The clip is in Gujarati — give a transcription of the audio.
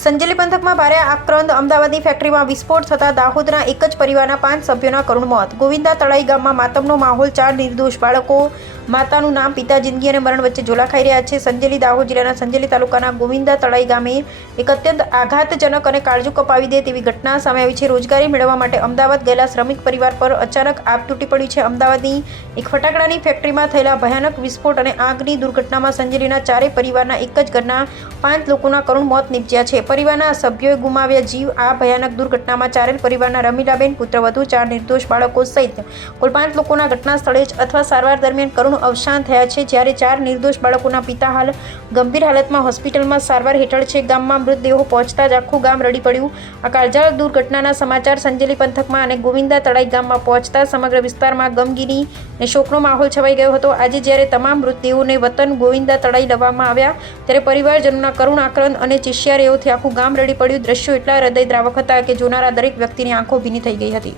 સંજેલી પંથકમાં ભારે આક્રંદ. અમદાવાદની ફેક્ટરીમાં વિસ્ફોટ થતાં દાહોદના એક જ પરિવારના 5 સભ્યોના કરુણ મોત. ગોવિંદા તળાઈ ગામમાં માતમનો માહોલ. 4 નિર્દોષ બાળકો, માતાનું નામ, પિતા જિંદગી અને મરણ વચ્ચે ઝોલા ખાઈ રહ્યા છે. સંજેલી દાહોદ જિલ્લાના સંજેલી તાલુકાના ગોવિંદા તળાઈ ગામે એક અત્યંત આઘાતજનક અને કાળજુ કપાવી દે તેવી ઘટના સામે આવી છે. રોજગારી મેળવવા માટે અમદાવાદ ગયેલા શ્રમિક પરિવાર પર અચાનક આગ તૂટી પડ્યું છે. અમદાવાદની એક ફટાકડાની ફેક્ટરીમાં થયેલા ભયાનક વિસ્ફોટ અને આગની દુર્ઘટનામાં સંજેલીના 4 પરિવારના એક જ ઘરના 5 લોકોના કરુણ મોત નીપજ્યા છે. પરિવારના સભ્યોએ ગુમાવ્યા જીવ. આ ભયાનક દુર્ઘટનામાં ચારેલ પરિવારના રમીલાબેન, પુત્રવધુ, 4 નિર્દોષ બાળકો સહિત કુલ 5 લોકોના ઘટના સ્થળે જ અથવા સારવાર દરમિયાન કરુણ અવસાન થયા છે. જ્યારે 4 નિર્દોષ બાળકોના પિતા હાલ ગંભીર હાલતમાં હોસ્પિટલમાં સારવાર હેઠળ છે. ગામમાં મૃતદેહો પહોંચતા જ આખું ગામ રડી પડ્યું. આ કાળઝાળ દુર્ઘટનાના સમાચાર સંજેલી પંથકમાં અને ગોવિંદા તળાઈ ગામમાં પહોંચતા સમગ્ર વિસ્તારમાં ગમગીની અને શોકનો માહોલ છવાઈ ગયો હતો. આજે જ્યારે તમામ મૃતદેહોને વતન ગોવિંદા તળાઈ લાવવામાં આવ્યા ત્યારે પરિવારજનોના કરુણ આક્રંદ અને ચિશિયારીઓથી આખું ગામ રડી પડ્યું. દ્રશ્યો એટલા હૃદયદ્રાવક હતા કે જોનારા દરેક વ્યક્તિની આંખો ભીની થઈ ગઈ હતી.